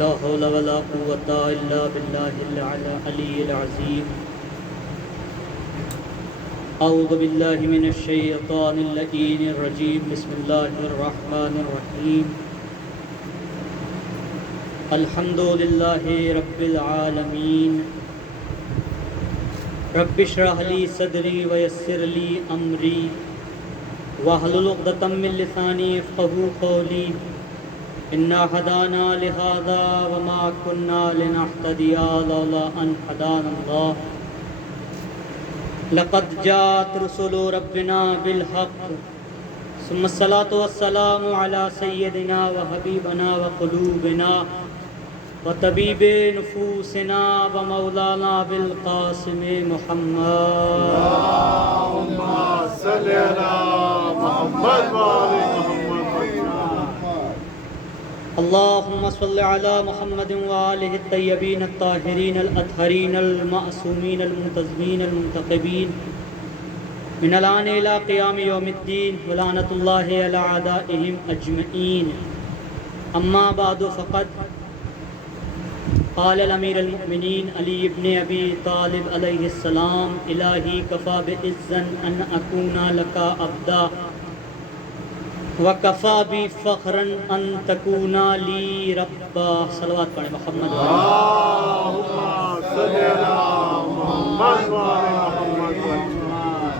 لا حول ولا قوة إلا بالله العلي العظيم. أعوذ بالله من الشيطان اللعين الرجيم. بسم الله الرحمن الرحيم. الحمد لله رب العالمين. رب اشرح لي صدري ويسر لي أمري واحلل عقدة من لساني يفقهوا قولي. إنا هدانا لهذا وما كنا لنهتدي لولا أن هدانا الله. لقد جاءت رسل ربنا بالحق ثم الصلاة والسلام على سيدنا وحبيبنا وقلوبنا وطبيب نفوسنا ومولانا بالقاسم محمد. اللهم صل على محمد وآل محمد. اللهم صل على محمد وآله الطيبين الطاهرين الأطهرين المعصومين المنتظمين المنتقبين من الآن إلى قيام يوم الدين ولعنة الله على أعدائهم أجمعين. أما بعد فقد قال الأمير المؤمنين علي بن أبي طالب عليه السلام: إلهي كفى بعزا أن أكون لك عبدا وکفا بی فخرا ان تکون لی ربا. صلوات پڑھیں محمد اللهم صل على محمد وآل محمد.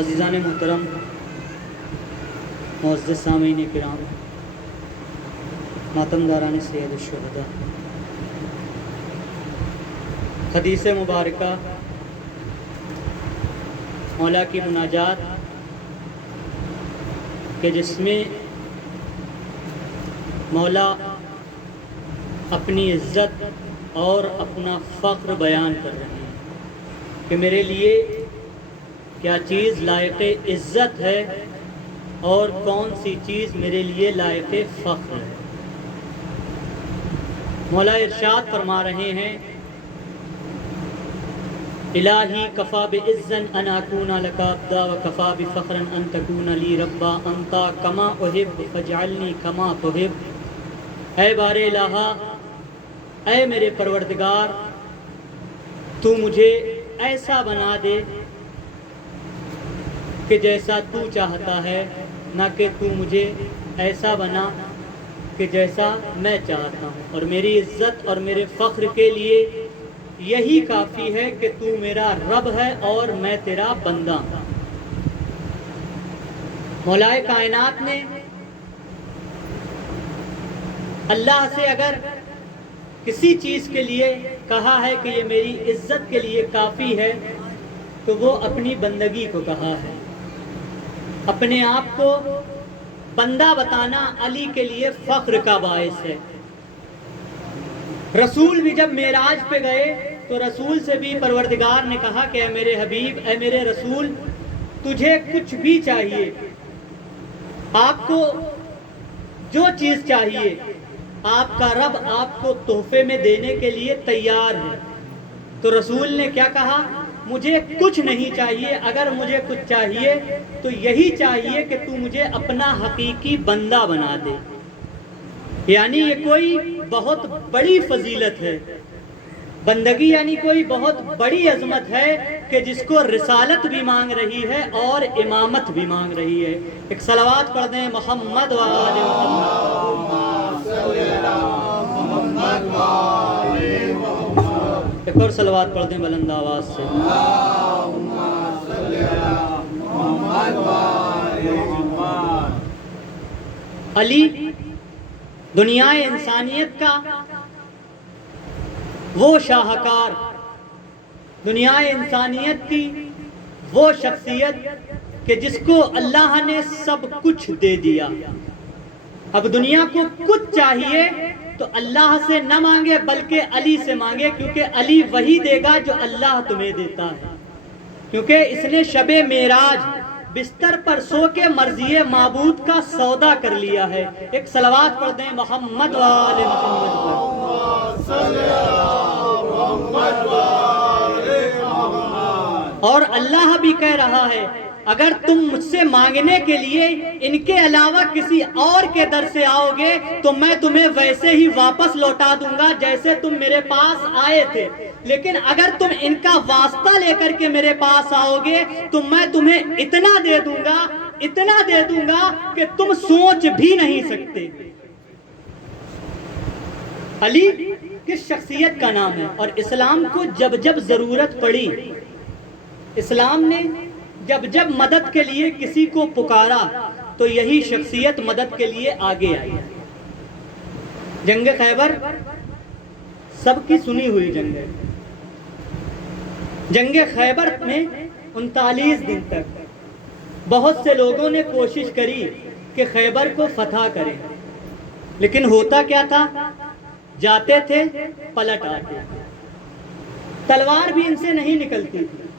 عزیزان محترم، معزز سامعین کرام، ماتمداران سید الشہداء، حدیث مبارکہ مولا کی مناجات کہ جس میں مولا اپنی عزت اور اپنا فخر بیان کر رہے ہیں کہ میرے لیے کیا چیز لائق عزت ہے اور کون سی چیز میرے لیے لائق فخر ہے. مولا ارشاد فرما رہے ہیں: الہی کفا بعزا ان اکون لک عبدا وکفا بفخرا ان تکون لی ربا انت کما احب فاجعلنی کما تحب. اے بار الہا، اے میرے پروردگار، تو مجھے ایسا بنا دے کہ جیسا تو چاہتا ہے، نہ کہ تو مجھے ایسا بنا کہ جیسا میں چاہتا ہوں. اور میری عزت اور میرے فخر کے لیے یہی کافی ہے کہ تو میرا رب ہے اور میں تیرا بندہ ہوں. مولا کائنات نے اللہ سے اگر کسی چیز کے لیے کہا ہے کہ یہ میری عزت کے لیے کافی ہے تو وہ اپنی بندگی کو کہا ہے. اپنے آپ کو بندہ بتانا علی کے لیے فخر کا باعث ہے. رسول بھی جب معراج پہ گئے تو رسول سے بھی پروردگار نے کہا کہ اے میرے حبیب، اے میرے رسول، تجھے کچھ بھی چاہیے، آپ کو جو چیز چاہیے آپ کا رب آپ کو تحفے میں دینے کے لیے تیار ہے. تو رسول نے کیا کہا؟ مجھے کچھ نہیں چاہیے، اگر مجھے کچھ چاہیے تو یہی چاہیے کہ تو مجھے اپنا حقیقی بندہ بنا دے. یعنی یہ کوئی بہت بڑی فضیلت ہے. بندگی یعنی کوئی بہت بڑی عظمت ہے کہ جس کو رسالت بھی مانگ رہی ہے اور امامت بھی مانگ رہی ہے. ایک صلوات پڑھ دیں محمد و آل محمد. ایک اور صلوات پڑھ دیں بلند آواز سے. علی دنیا انسانیت کا وہ شاہکار، دنیا انسانیت کی وہ شخصیت کہ جس کو اللہ نے سب کچھ دے دیا. اب دنیا کو کچھ چاہیے تو اللہ سے نہ مانگے بلکہ علی سے مانگے، کیونکہ علی وہی دے گا جو اللہ تمہیں دیتا ہے. کیونکہ اس نے شب معراج بستر پر سو کے مرضی معبود کا سودا کر لیا ہے. ایک صلوات پڑھ دیں محمد و آل محمد پر. اور اللہ بھی کہہ رہا ہے اگر تم مجھ سے مانگنے کے لیے ان کے علاوہ کسی اور کے در سے آؤ گے تو میں تمہیں ویسے ہی واپس لوٹا دوں گا جیسے تم میرے پاس آئے تھے، لیکن اگر تم ان کا واسطہ لے کر کے میرے پاس آؤ گے تو میں تمہیں اتنا دے دوں گا کہ تم سوچ بھی نہیں سکتے۔ علی کس شخصیت کا نام ہے، اور اسلام کو جب جب ضرورت پڑی، اسلام نے جب جب مدد کے لیے کسی کو پکارا تو یہی شخصیت مدد کے لیے آگے آئی۔ جنگ خیبر سب کی سنی ہوئی جنگ ہے۔ جنگ خیبر میں 39 دن تک بہت سے لوگوں نے کوشش کری کہ خیبر کو فتح کریں، لیکن ہوتا کیا تھا؟ جاتے تھے پلٹ آتے، تلوار بھی ان سے نہیں نکلتی تھی،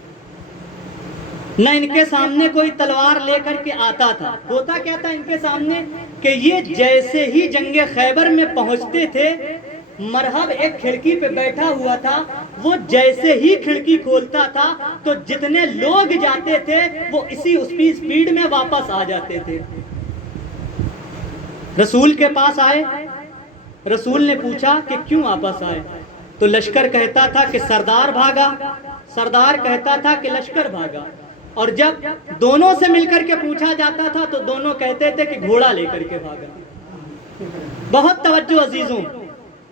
نہ ان کے سامنے کوئی تلوار لے کر کے آتا تھا۔ ہوتا کیا تھا ان کے سامنے کہ یہ جیسے ہی جنگ خیبر میں پہنچتے تھے، مرحب ایک کھڑکی پہ بیٹھا ہوا تھا، وہ جیسے ہی کھڑکی کھولتا تھا تو جتنے لوگ جاتے تھے وہ اسی اسپیڈ میں واپس آ جاتے تھے۔ رسول کے پاس آئے، رسول نے پوچھا کہ کیوں واپس آئے؟ تو لشکر کہتا تھا کہ سردار بھاگا، سردار کہتا تھا کہ لشکر بھاگا، اور جب دونوں سے مل کر کے پوچھا جاتا تھا تو دونوں کہتے تھے کہ گھوڑا لے کر کے بھاگا۔ بہت توجہ عزیزوں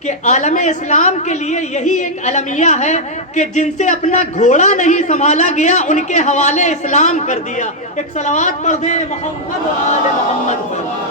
کہ عالم اسلام کے لیے یہی ایک المیہ ہے کہ جن سے اپنا گھوڑا نہیں سنبھالا گیا ان کے حوالے اسلام کر دیا۔ ایک صلوات پڑھ دیں محمد و آل محمد پر۔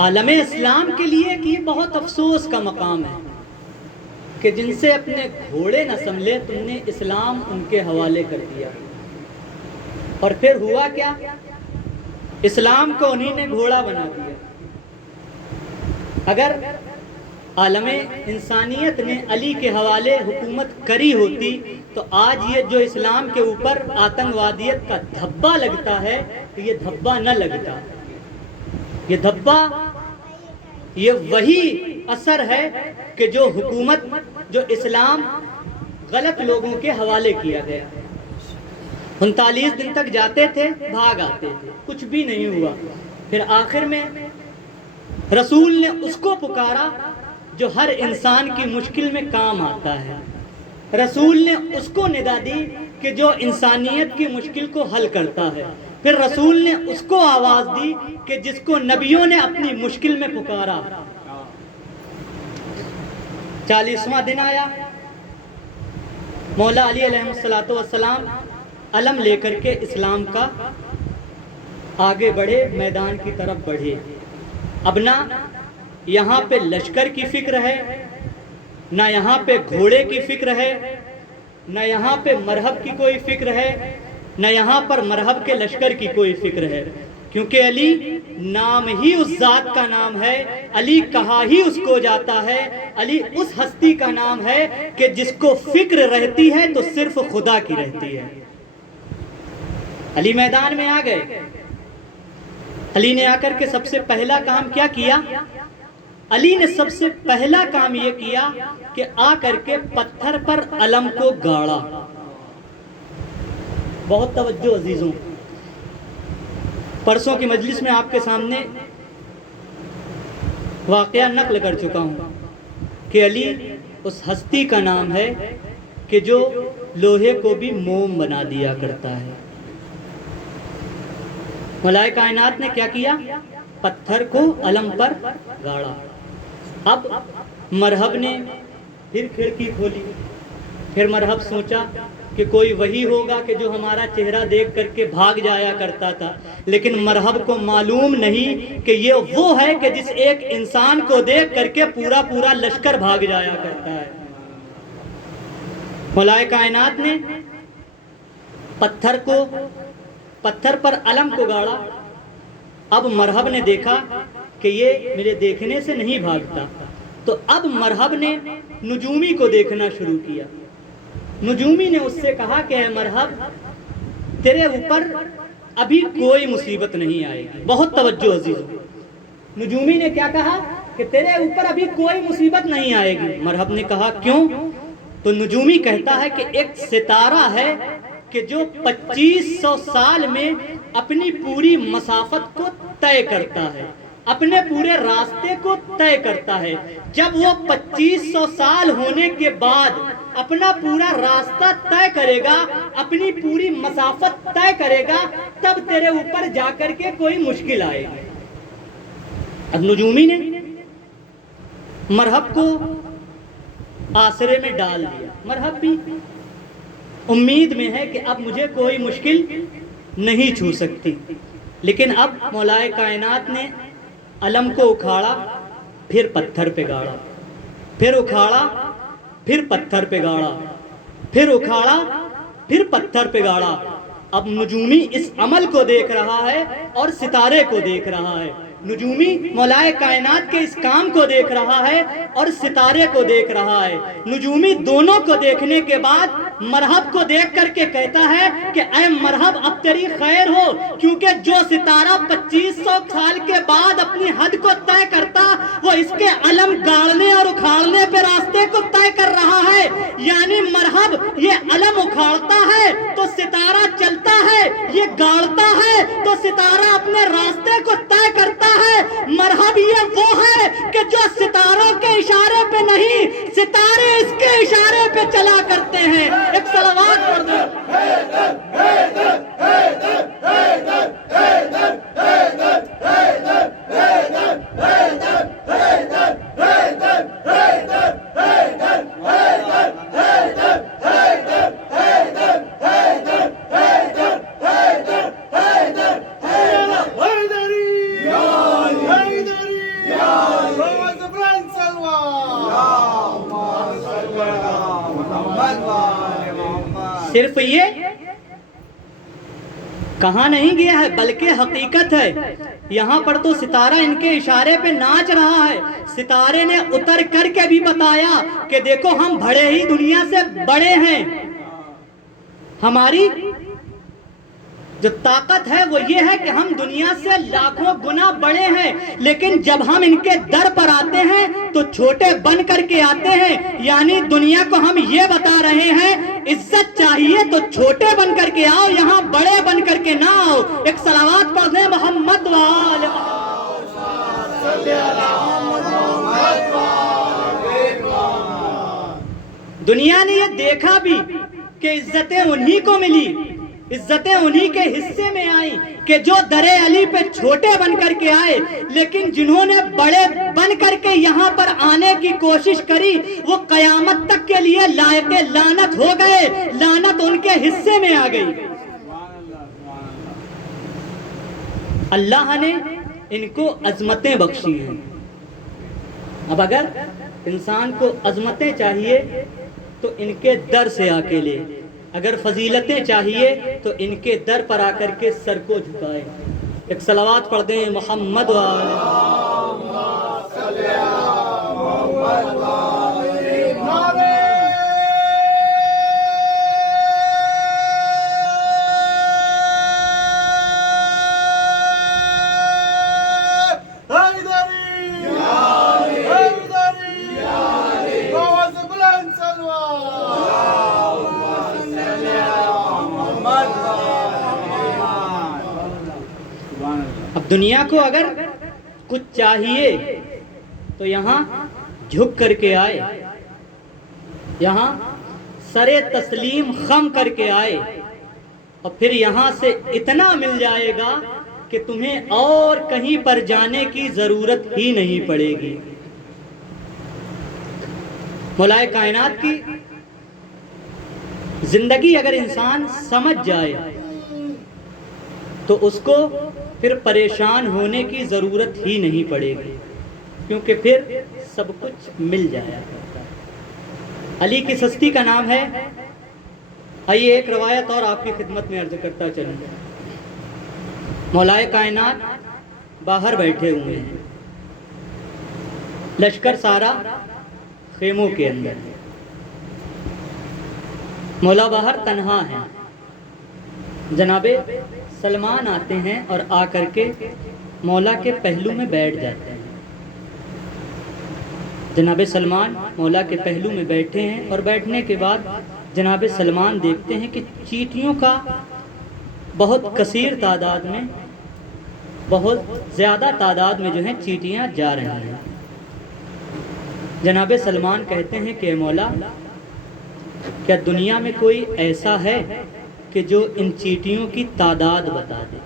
عالم اسلام کے لیے کہ یہ بہت افسوس کا مقام ہے کہ جن سے اپنے گھوڑے نہ سنبھلے تم نے اسلام ان کے حوالے کر دیا۔ اور پھر ہوا کیا؟ اسلام کو انہی نے گھوڑا بنا دیا۔ اگر عالم انسانیت نے علی کے حوالے حکومت کری ہوتی تو آج یہ جو اسلام کے اوپر آتنکوادیت کا دھبا لگتا ہے یہ دھبا نہ لگتا۔ یہ دھبا یہ وہی اثر ہے کہ جو حکومت، جو اسلام غلط لوگوں کے حوالے کیا گیا۔ 39 دن تک جاتے تھے، بھاگ آتے تھے، کچھ بھی نہیں ہوا۔ پھر آخر میں رسول نے اس کو پکارا جو ہر انسان کی مشکل میں کام آتا ہے۔ رسول نے اس کو ندا دی کہ جو انسانیت کی مشکل کو حل کرتا ہے۔ پھر رسول نے اس کو آواز دی کہ جس کو نبیوں نے اپنی مشکل میں پکارا۔ 40واں دن آیا، مولا علی علیہ السلام علم لے کر کے اسلام کا آگے بڑھے، میدان کی طرف بڑھے۔ اب نہ یہاں پہ لشکر کی فکر ہے، نہ یہاں پہ گھوڑے کی فکر ہے، نہ یہاں پہ مرحب کی کوئی فکر ہے، نہ یہاں پر مرحب کے لشکر کی کوئی فکر ہے، کیونکہ علی نام ہی اس ذات کا نام ہے، علی کہا ہی اس کو جاتا ہے، علی اس ہستی کا نام ہے کہ جس کو فکر رہتی ہے تو صرف خدا کی رہتی ہے۔ علی میدان میں آ گئے۔ علی نے آ کر کے سب سے پہلا کام کیا کیا؟ علی نے سب سے پہلا کام یہ کیا کہ آ کر کے پتھر پر علم کو گاڑا۔ بہت توجہ عزیزوں، پرسوں کی مجلس میں آپ کے سامنے واقعہ نقل کر چکا ہوں کہ علی اس ہستی کا نام ہے کہ جو لوہے کو بھی موم بنا دیا کرتا ہے۔ ملائے کائنات نے کیا کیا؟ پتھر کو علم پر گاڑا۔ اب مرحب نے پھر کھڑکی کھولی، پھر مرحب سوچا کہ کوئی وہی ہوگا کہ جو ہمارا چہرہ دیکھ کر کے بھاگ جایا کرتا تھا، لیکن مرحب کو معلوم نہیں کہ یہ وہ ہے کہ جس ایک انسان کو دیکھ کر کے پورا لشکر بھاگ جایا کرتا ہے۔ مولائے کائنات نے پتھر پر علم کو گاڑا. اب مرحب نے دیکھا کہ یہ میرے دیکھنے سے نہیں بھاگتا، تو اب مرحب نے نجومی کو دیکھنا شروع کیا. نجومی نے اس سے کہا کہ اے مرحب، تیرے اوپر ابھی کوئی مصیبت نہیں آئے گی. بہت توجہ عزیزو. نجومی نے کیا کہا کہ تیرے اوپر ابھی کوئی مصیبت نہیں آئے گی. مرحب نے کہا کیوں؟ تو نجومی کہتا ہے کہ ایک ستارہ ہے کہ جو 2500 سال میں اپنی پوری مسافت کو طے کرتا ہے، اپنے پورے راستے کو طے کرتا ہے. جب وہ 2500 سال ہونے کے بعد اپنا پورا راستہ طے کرے گا، اپنی پوری مسافت طے کرے گا، تب تیرے اوپر جا کر کے کوئی مشکل آئے گی. اب نجومی نے مرحب کو آسرے میں ڈال دیا. مرحب بھی امید میں ہے کہ اب مجھے کوئی مشکل نہیں چھو سکتی. لیکن اب مولائے کائنات نے علم کو اکھاڑا، پھر پتھر پہ گاڑا، پھر اکھاڑا، پھر پتھر پہ گاڑا، پھر اکھاڑا، پھر پتھر پہ گاڑا. اب نجومی اس عمل کو دیکھ رہا ہے اور ستارے کو دیکھ رہا ہے. نجومی مولائے کائنات کے اس کام کو دیکھ رہا ہے اور ستارے کو دیکھ رہا ہے. نجومی دونوں کو دیکھنے کے بعد مرحب کو دیکھ کر کے کہتا ہے کہ اے مرحب، اب تیری خیر ہو، کیونکہ جو ستارہ 2500 سال کے بعد اپنی حد کو طے کرتا، وہ اس کے علم گاڑنے اور اکھاڑنے پہ راستے کو طے کر رہا ہے. یعنی مرحب یہ علم اکھاڑتا ہے تو ستارہ چلتا ہے، یہ گاڑتا ہے تو ستارہ اپنے راستے کو طے کرتا ہے. مرحب یہ وہ ہے کہ جو ستاروں کے اشارے پہ نہیں، ستارے اس کے اشارے پہ چلا کرتے ہیں. ایک صلوات پڑھ دو. صرف یہ کہاں نہیں گیا ہے بلکہ حقیقت ہے. یہاں پر تو ستارہ ان کے اشارے پہ ناچ رہا ہے. ستارے نے اتر کر کے بھی بتایا کہ دیکھو ہم بڑے ہی دنیا سے بڑے ہیں. ہماری جو طاقت ہے وہ یہ ہے کہ ہم دنیا سے لاکھوں گنا بڑے ہیں، لیکن جب ہم ان کے در پر آتے ہیں تو چھوٹے بن کر کے آتے ہیں. یعنی دنیا کو ہم یہ بتا رہے ہیں عزت چاہیے تو چھوٹے بن کر کے آؤ، یہاں بڑے بن کر کے نہ آؤ. ایک صلوات پڑھ دیں محمد وآل دنیا نے یہ دیکھا بھی کہ عزتیں انہی کو ملی، عزتیں انہی کے حصے میں آئیں کہ جو در علی پہ چھوٹے بن کر کے آئے. لیکن جنہوں نے بڑے بن کر کے یہاں پر آنے کی کوشش کری وہ قیامت تک کے لیے لائق لعنت ہو گئے، لعنت ان کے حصے میں آ گئی. اللہ نے ان کو عظمتیں بخشی ہیں. اب اگر انسان کو عظمتیں چاہیے تو ان کے در سے آ کے لے، اگر فضیلتیں چاہیے تو ان کے در پر آ کر کے سر کو جھکائے. ایک صلوات پڑھ دیں محمد اب دنیا کو اگر کچھ چاہیے تو یہاں جھک کر کے آئے، یہاں سر تسلیم خم کر کے آئے، اور پھر یہاں سے اتنا مل جائے گا کہ تمہیں اور کہیں پر جانے کی ضرورت ہی نہیں پڑے گی. مولائے کائنات کی زندگی اگر انسان سمجھ جائے تو اس کو پھر پریشان ہونے کی ضرورت ہی نہیں پڑے گی، کیونکہ پھر سب کچھ مل جایا کرتا ہے. علی کی سستی کا نام ہے آئیے ایک روایت اور آپ کی خدمت میں عرض کرتا چلوں. مولائے کائنات باہر بیٹھے ہوئے ہیں، لشکر سارا خیموں کے اندر، مولا باہر تنہا ہے. جناب سلمان آتے ہیں اور آ کر کے مولا کے پہلو میں بیٹھ جاتے ہیں. جناب سلمان مولا کے پہلو میں بیٹھے ہیں اور بیٹھنے کے بعد جناب سلمان دیکھتے ہیں کہ چیٹیوں کا بہت کثیر تعداد میں، بہت زیادہ تعداد میں جو ہیں چیٹیاں جا رہی ہیں. جناب سلمان کہتے ہیں کہ اے مولا، کیا دنیا میں کوئی ایسا ہے کہ جو ان چیٹیوں کی تعداد بتا دے؟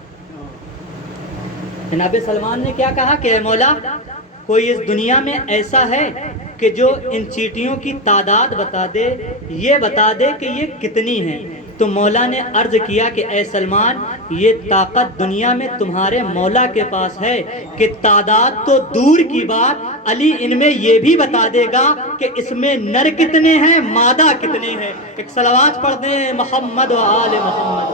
جناب سلمان نے کیا کہا کہ اے مولا، کوئی اس دنیا میں ایسا ہے کہ جو ان چیٹیوں کی تعداد بتا دے، یہ بتا دے کہ یہ کتنی ہیں؟ تو مولا نے عرض کیا کہ اے سلمان، یہ طاقت دنیا میں تمہارے مولا کے پاس ہے کہ تعداد تو دور کی بات، علی ان میں یہ بھی بتا دے گا کہ اس میں نر کتنے ہیں، مادہ کتنے ہیں. ایک صلوات پڑھ دیں محمد و آل محمد.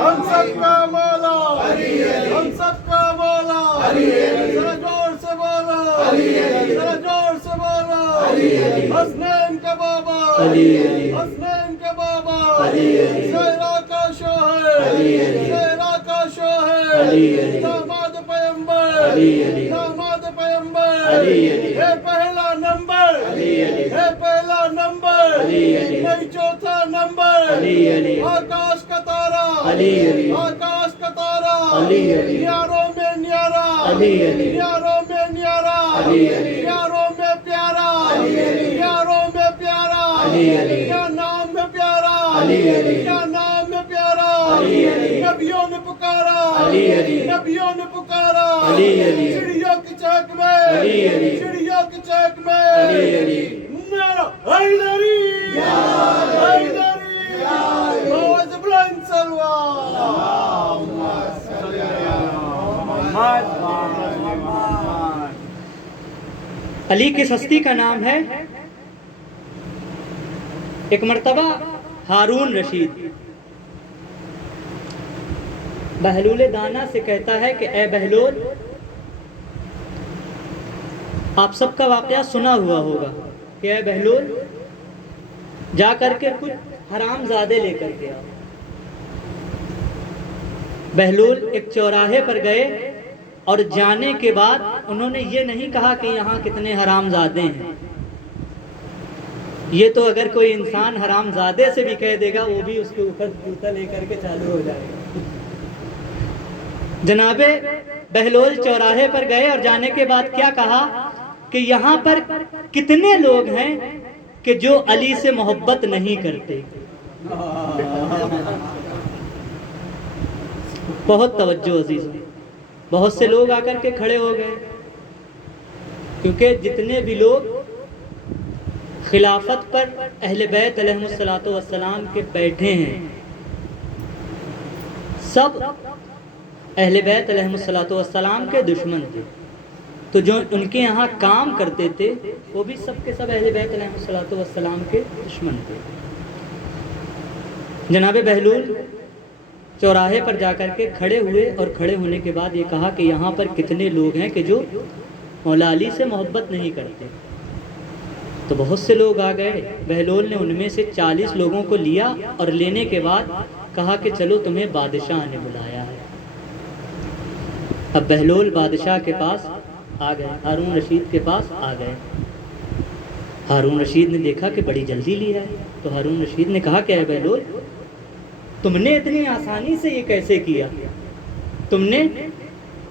ہم سب کا مولا، ہم سب کا مولا، ذرا زور سے بولا، ذرا زور سے بولا. حسنین کا بابا، حسنین کا بابا، زہرا کا شوہر، زہرا کا شوہر، داماد پیغمبر، داماد پیغمبر، ہے پہلا نمبر، ہے پہلا نمبر، نہیں چوتھا نمبر. آکاش کا تارا، آکاش کا تارا، نیاروں میں نیارا، نیاروں میں نیارا، نیاروں میں پیارا، نیاروں میں پیارا، کیا نام میں پیارا، کیا نام میں پیارا. نبیوں نے پکارا، نبیوں نے پکارا، چڑیوں کی چہک میں، چڑیوں کی چہک میں. نعرہ حیدری، حیدری، موعظ بلند سلوات. علی کی ہستی کا نام ہے. ایک مرتبہ ہارون رشید بہلول دانا سے کہتا ہے کہ اے بہلول، آپ سب کا واقعہ سنا ہوا ہوگا کہ اے بہلول، جا کر کے کچھ حرام زادے لے کر کے آؤ. بہلول ایک چوراہے پر گئے اور جانے کے بعد انہوں نے یہ نہیں کہا کہ یہاں کتنے حرام زادے ہیں. یہ تو اگر کوئی انسان حرام زادے سے بھی کہہ دے گا، وہ بھی اس کے اوپر جوتا لے کر کے چالو ہو جائے گا. جناب بہلول چوراہے پر گئے اور جانے کے بعد کیا کہا کہ یہاں پر کتنے لوگ ہیں کہ جو علی سے محبت نہیں کرتے. بہت توجہ عزیز، بہت سے لوگ آ کر کے کھڑے ہو گئے، کیونکہ جتنے بھی لوگ خلافت پر اہل بیت علیہ الصلوۃ والسلام کے بیٹھے ہیں، سب اہل بیت علیہ الصلوۃ والسلام کے دشمن تھے. تو جو ان کے یہاں کام کرتے تھے وہ بھی سب کے سب اہل بیت علیہ الصلوۃ والسلام کے دشمن تھے. جناب بہلول چوراہے پر جا کر کے کھڑے ہوئے اور کھڑے ہونے کے بعد یہ کہا کہ یہاں پر کتنے لوگ ہیں کہ جو مولا علی سے محبت نہیں کرتے. تو بہت سے لوگ آ گئے. بہلول نے ان میں سے 40 لوگوں کو لیا اور لینے کے بعد کہا کہ چلو تمہیں بادشاہ نے بلایا ہے. اب بہلول بادشاہ کے پاس آ گئے، ہارون رشید کے پاس آ گئے. ہارون رشید نے دیکھا کہ بڑی جلدی لیا ہے، تو ہارون رشید نے کہا کہ اے بہلول، تم نے اتنی آسانی سے یہ کیسے کیا؟ تم نے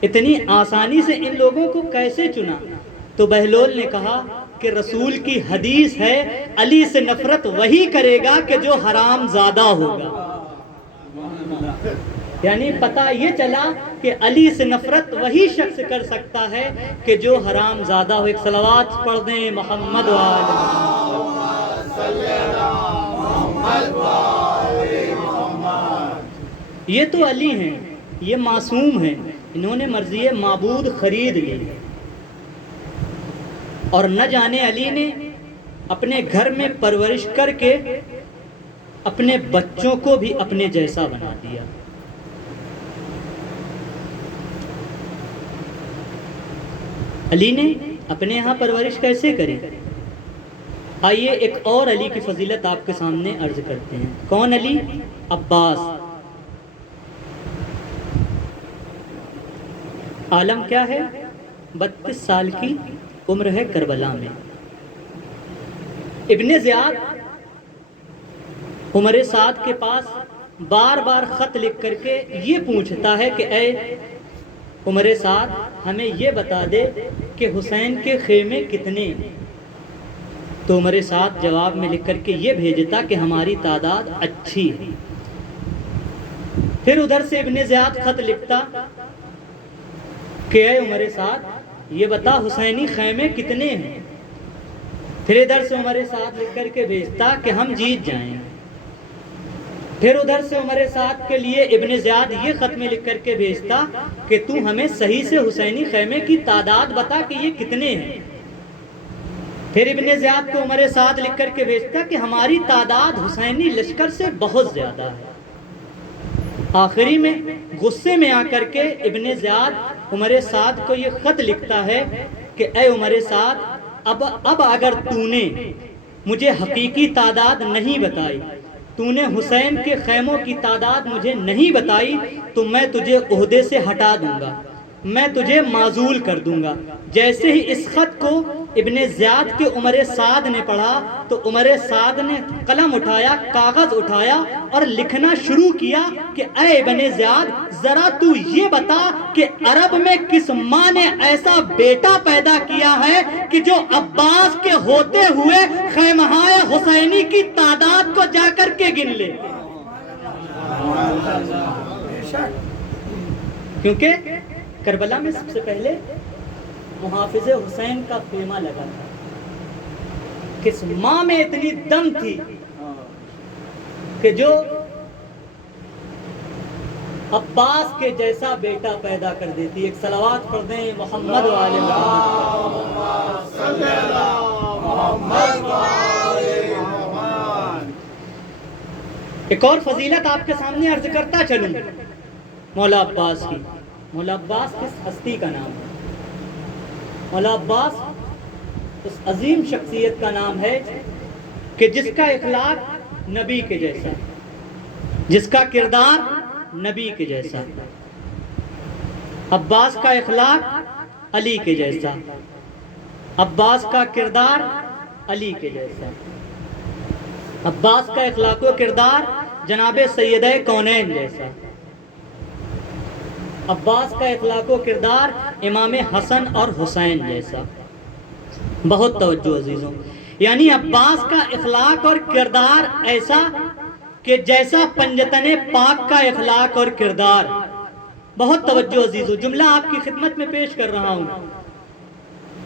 اتنی آسانی سے ان لوگوں کو کیسے چنا؟ تو بہلول نے کہا کہ رسول کی حدیث ہے، علی سے نفرت وہی کرے گا کہ جو حرام زادہ ہوگا. یعنی پتہ یہ چلا کہ علی سے نفرت وہی شخص کر سکتا ہے کہ جو حرام زادہ ہو. ایک صلوات پڑھ دیں محمد و آل محمد. یہ تو علی ہیں، یہ معصوم ہیں، انہوں نے مرضی معبود خرید لی، اور نہ جانے علی نے اپنے گھر میں پرورش کر کے اپنے بچوں کو بھی اپنے جیسا بنا دیا. علی نے اپنے یہاں پرورش کیسے کری؟ آئیے ایک اور علی کی فضیلت آپ کے سامنے عرض کرتے ہیں. کون علی؟ عباس. عالم کیا ہے؟ 32 سال کی عمر ہے کربلا میں. ابن زیاد عمر سعد کے پاس بار بار خط لکھ کر کے یہ پوچھتا ہے کہ اے عمر سعد ہمیں یہ بتا دے کہ حسین کے خیمے کتنے ہیں. تو عمر سعد جواب میں لکھ کر کے یہ بھیجتا کہ ہماری تعداد اچھی ہے. پھر ادھر سے ابن زیاد خط لکھتا کہ اے عمر سعد یہ بتا حسینی خیمے کتنے ہیں. پھر ادھر سے عمر سعد لکھ کر کے بھیجتا کہ ہم جیت جائیں. پھر ادھر سے عمر سعد کے لیے ابن زیاد یہ خط میں لکھ کر کے بھیجتا کہ تو ہمیں صحیح سے حسینی خیمے کی تعداد بتا کہ یہ کتنے ہیں. پھر ابن زیاد کو عمر سعد لکھ کر کے بھیجتا کہ ہماری تعداد حسینی لشکر سے بہت زیادہ ہے. آخری میں غصے میں آ کر کے ابن زیاد عمر سعد کو یہ خط لکھتا ہے کہ اے عمر سعد اب اگر تو نے مجھے حقیقی تعداد نہیں بتائی، تو نے حسین کے خیموں کی تعداد مجھے نہیں بتائی، تو میں تجھے عہدے سے ہٹا دوں گا، میں تجھے معزول کر دوں گا. جیسے ہی اس خط کو ابن زیاد کے عمر سعد نے پڑھا تو عمر سعد نے قلم اٹھایا، کاغذ اٹھایا اور لکھنا شروع کیا کہ اے ابن زیاد ذرا تو یہ بتا کہ عرب میں کس ماں نے ایسا بیٹا پیدا کیا ہے کہ جو عباس کے ہوتے ہوئے خیمہ حسینی کی تعداد کو جا کر کے گن لے. کیونکہ کربلا میں سب سے پہلے محافظ حسین کا خیمہ لگا تھا. کس ماں میں اتنی دم تھی کہ جو عباس کے جیسا بیٹا پیدا کر دیتی. ایک صلوات پڑھ دیں محمد والے محمد. ایک اور فضیلت آپ کے سامنے عرض کرتا چلوں مولا عباس کی. مولا عباس کس ہستی کا نام ہے؟ مولا عباس اس عظیم شخصیت کا نام ہے کہ جس کا اخلاق نبی کے جیسا، جس کا کردار نبی کے جیسا. عباس کا اخلاق علی کے جیسا، عباس کا کردار علی کے جیسا. عباس کا اخلاق و کردار جناب سیدہ کونین جیسا. عباس کا اخلاق و کردار امام حسن اور حسین جیسا. بہت توجہ عزیزوں، یعنی عباس کا اخلاق اور کردار ایسا کہ جیسا پنجتن پاک کا اخلاق اور کردار. بہت توجہ عزیزوں، جملہ آپ کی خدمت میں پیش کر رہا ہوں.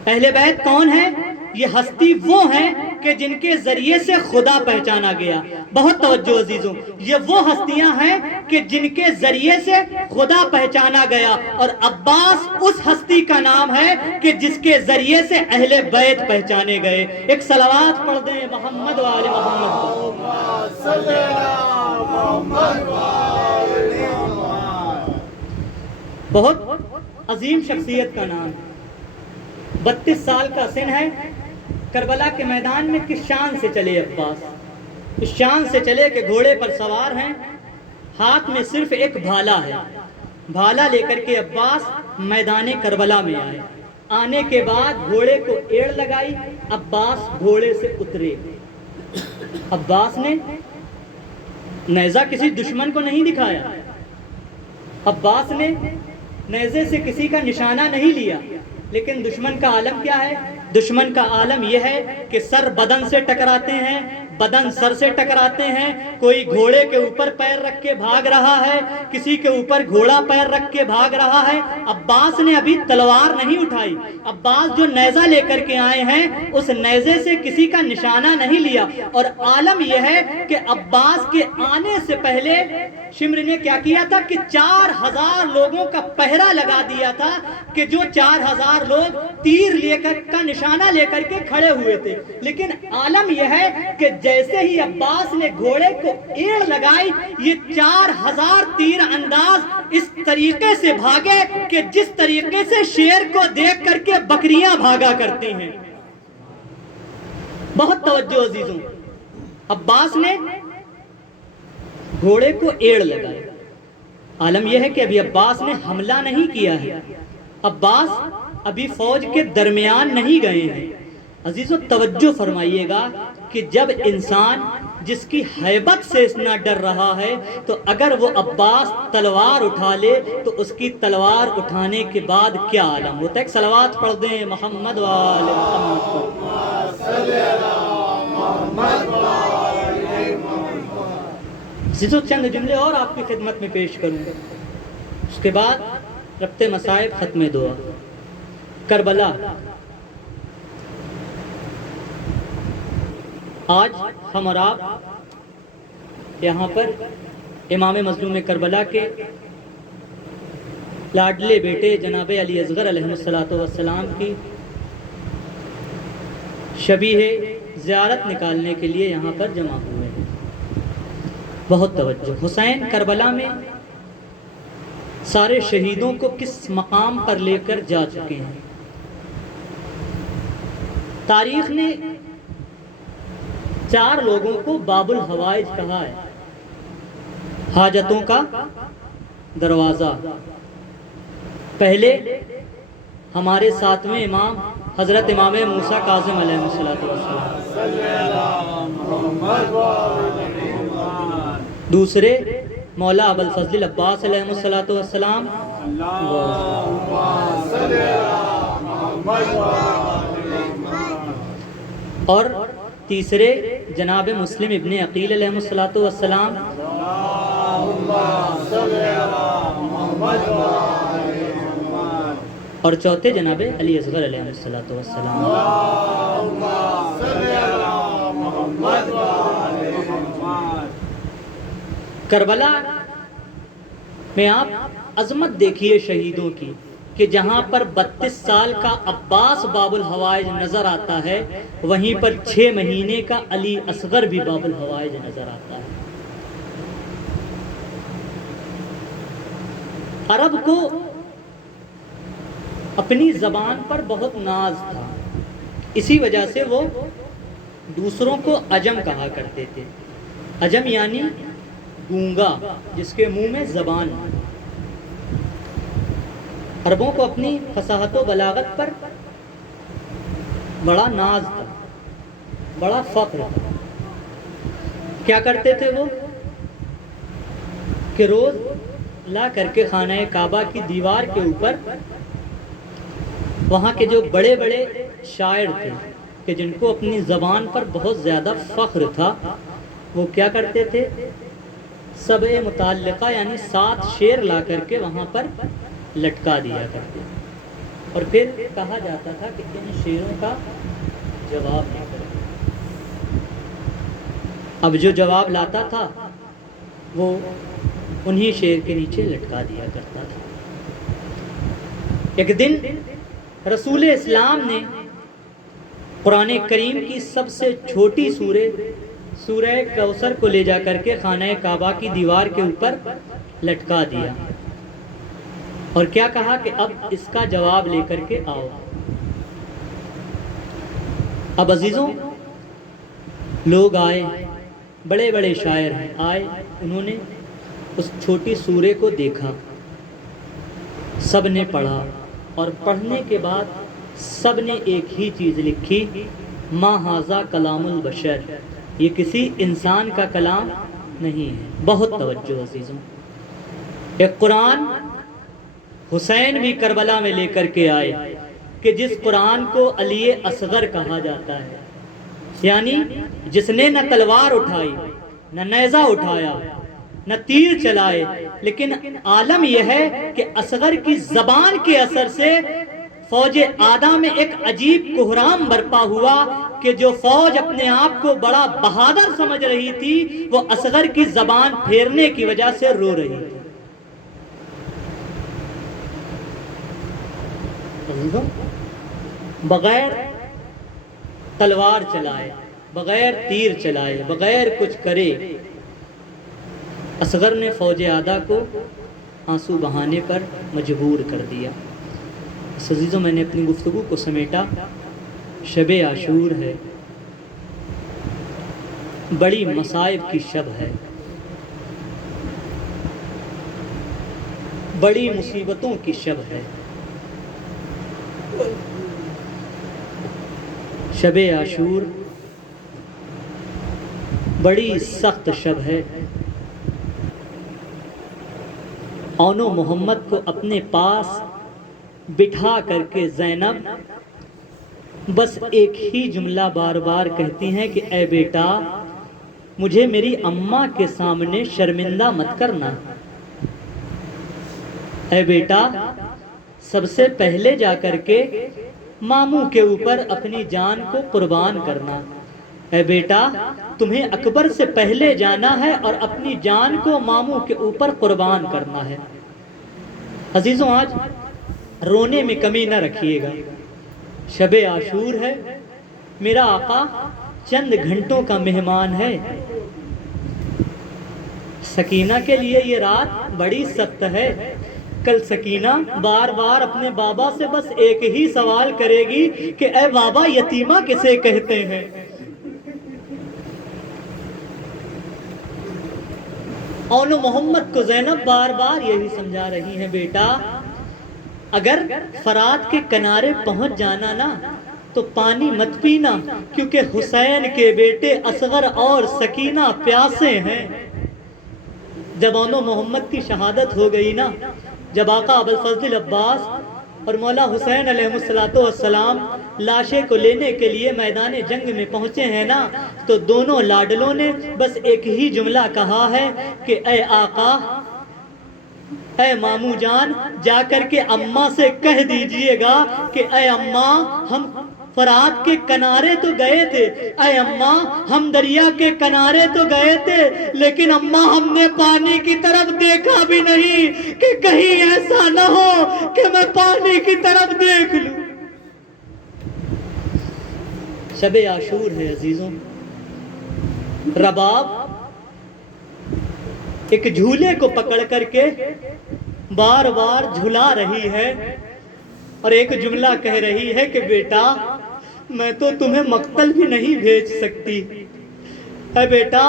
اہل بیت کون ہے؟ یہ ہستی وہ ہیں کہ جن کے ذریعے سے خدا پہچانا گیا. بہت توجہ عزیزوں، یہ وہ ہستیاں ہیں کہ جن کے ذریعے سے خدا پہچانا گیا، اور عباس اس ہستی کا نام ہے کہ جس کے ذریعے سے اہل بیت پہچانے گئے. ایک صلوات پڑھ دیں محمد وآل محمد. بہت عظیم شخصیت کا نام. 32 سال کا سن ہے. کربلا کے میدان میں کس شان سے چلے عباس؟ اس شان سے چلے کہ گھوڑے پر سوار ہیں، ہاتھ میں صرف ایک بھالا ہے. بھالا لے کر کے عباس میدان کربلا میں آئے. آنے کے بعد گھوڑے کو ایڑ لگائی، عباس گھوڑے سے اترے. عباس نے نیزہ کسی دشمن کو نہیں دکھایا، عباس نے نیزے سے کسی کا نشانہ نہیں لیا. لیکن دشمن کا عالم کیا ہے؟ دشمن کا عالم یہ ہے کہ سر بدن سے ٹکراتے ہیں، بدن سر سے ٹکراتے ہیں. کوئی گھوڑے کے اوپر پیر رکھ کے بھاگ رہا ہے، کسی کے اوپر گھوڑا پیر رکھ کے بھاگ رہا ہے. عباس نے ابھی تلوار نہیں اٹھائی، عباس جو نیزہ لے کر کے آئے ہیں اس نیزے سے کسی کا نشانہ نہیں لیا، اور عالم یہ ہے کہ عباس کے آنے سے پہلے شمر نے کیا کیا تھا کہ 4000 لوگوں کا پہرا لگا دیا تھا کہ جو 4000 لوگ تیر لے کر کا نشانہ لے کر کے کھڑے ہوئے تھے، لیکن عالم یہ ہے کہ جیسے ہی عباس نے گھوڑے کو ایڑ لگائی یہ 4000 تیر انداز اس طریقے سے بھاگے کہ جس طریقے سے شیر کو دیکھ کر کے بکریاں بھاگا کرتی ہیں۔ بہت توجہ عزیزوں، عباس نے گھوڑے کو ایڑ لگائی۔ عالم یہ ہے کہ ابھی عباس نے حملہ نہیں کیا ہے، عباس ابھی فوج کے درمیان نہیں گئے ہیں۔ عزیزوں توجہ فرمائیے گا کہ جب انسان جس کی ہیبت سے اتنا ڈر رہا ہے تو اگر وہ عباس تلوار اٹھا لے تو اس کی تلوار اٹھانے کے بعد کیا عالم ہوتا ہے۔ ایک صلوات پڑھ دیں محمد وآل محمد۔ عزیزوں چند جملے اور آپ کی خدمت میں پیش کروں گا، اس کے بعد ربط مصائب ختم دعا۔ کربلا، آج ہم اور آپ یہاں پر امام مظلوم کربلا کے لاڈلے بیٹے جناب علی اصغر علیہ السلام کی شبیہ زیارت نکالنے کے لیے یہاں پر جمع ہوئے ہیں۔ بہت توجہ، حسین کربلا میں سارے شہیدوں کو کس مقام پر لے کر جا چکے ہیں۔ تاریخ نے 4 لوگوں کو باب الحوائج کہا ہے، حاجتوں کا دروازہ۔ پہلے ہمارے 7ویں امام حضرت امام موسیٰ کاظم علیہ السلام، دوسرے مولا ابوالفضل عباس علیہ السلام، اور تیسرے جناب مسلم ابن عقیل علیہ السلام، اور چوتھے جناب علی اصغر علیہ السلام۔ کربلا میں آپ عظمت دیکھیے شہیدوں کی کہ جہاں پر 32 سال کا عباس باب الحوائج نظر آتا ہے وہیں پر 6 مہینے کا علی اصغر بھی باب الحوائج نظر آتا ہے۔ عرب کو اپنی زبان پر بہت ناز تھا، اسی وجہ سے وہ دوسروں کو عجم کہا کرتے تھے۔ عجم یعنی گونگا، جس کے منہ میں زبان۔ عربوں کو اپنی فصاحت و بلاغت پر بڑا ناز تھا، بڑا فخر تھا۔ کیا کرتے تھے وہ کہ روز لا کر کے خانہ کعبہ کی دیوار کے اوپر وہاں کے جو بڑے بڑے شاعر تھے کہ جن کو اپنی زبان پر بہت زیادہ فخر تھا، وہ کیا کرتے تھے، سبع متعلقہ یعنی 7 شعر لا کر کے وہاں پر لٹکا دیا کرتے، اور پھر کہا جاتا تھا کہ ان شعروں کا جواب نہیں کرتے۔ اب جو جواب لاتا تھا وہ انہی شعر کے نیچے لٹکا دیا کرتا تھا۔ ایک دن رسول اسلام نے قرآن کریم کی سب سے چھوٹی سورہ کوثر کو لے جا کر کے خانہ کعبہ کی دیوار کے اوپر لٹکا دیا، اور کیا کہا کہ اب اس کا جواب لے کر کے آؤ۔ اب عزیزوں لوگ آئے، بڑے بڑے شاعر ہیں، آئے، انہوں نے اس چھوٹی سورے کو دیکھا، سب نے پڑھا، اور پڑھنے کے بعد سب نے ایک ہی چیز لکھی، ما ھذا کلام البشر، یہ کسی انسان کا کلام نہیں ہے۔ بہت توجہ عزیزوں، ایک قرآن حسین بھی کربلا میں لے کر کے آئے کہ جس قرآن کو علی اصغر کہا جاتا ہے، یعنی جس نے نہ تلوار اٹھائی، نہ نیزہ اٹھایا، نہ تیر چلائے، لیکن عالم یہ ہے کہ اصغر کی زبان کے اثر سے فوج آدھا میں ایک عجیب کوہرام برپا ہوا کہ جو فوج اپنے آپ کو بڑا بہادر سمجھ رہی تھی وہ اصغر کی زبان پھیرنے کی وجہ سے رو رہی تھی۔ بغیر تلوار چلائے، بغیر تیر چلائے، بغیر کچھ کرے، اصغر نے فوج آدھا کو آنسو بہانے پر مجبور کر دیا۔ عزیزوں، میں نے اپنی گفتگو کو سمیٹا، شب عاشور ہے، بڑی مصائب کی شب ہے، بڑی مصیبتوں کی شب ہے۔ شب عاشور بڑی سخت شب ہے۔ اون و محمد کو اپنے پاس بٹھا کر کے زینب بس ایک ہی جملہ بار بار کہتی ہیں کہ اے بیٹا، مجھے میری اماں کے سامنے شرمندہ مت کرنا، اے بیٹا سب سے پہلے جا کر کے ماموں کے اوپر اپنی جان کو قربان کرنا، اے بیٹا تمہیں اکبر سے پہلے جانا ہے اور اپنی جان کو ماموں کے اوپر قربان کرنا ہے۔ عزیزوں، آج رونے میں کمی نہ رکھیے گا، شب عاشور ہے، میرا آقا چند گھنٹوں کا مہمان ہے۔ سکینہ کے لیے یہ رات بڑی سخت ہے۔ کل سکینہ بار بار اپنے بابا سے بس ایک ہی سوال کرے گی کہ اے بابا یتیمہ کسے کہتے ہیں؟ اون محمد کو زینب بار بار یہی سمجھا رہی ہیں، بیٹا اگر فرات کے کنارے پہنچ جانا نا تو پانی مت پینا، کیونکہ حسین کے بیٹے اصغر اور سکینہ پیاسے ہیں۔ جب اون محمد کی شہادت ہو گئی نا، جب آقا ابوالفضل عباس اور مولا حسین علیہ السلام لاشیں کو لینے کے لیے میدان جنگ میں پہنچے ہیں نا، تو دونوں لاڈلوں نے بس ایک ہی جملہ کہا ہے کہ اے آقا، اے ماموں جان، جا کر کے اماں سے کہہ دیجئے گا کہ اے اماں ہم فرات کے کنارے تو گئے تھے، اے اماں ہم دریا کے کنارے تو گئے تھے، لیکن اماں ہم نے پانی کی طرف دیکھا بھی نہیں کہ کہیں ایسا نہ ہو کہ میں پانی کی طرف دیکھ لوں۔ شب عاشور ہے عزیزوں، رباب ایک جھولے کو پکڑ کر کے بار بار جھلا رہی ہے اور ایک جملہ کہہ رہی ہے کہ بیٹا میں تو تمہیں مقتل بھی نہیں بھیج سکتی، اے بیٹا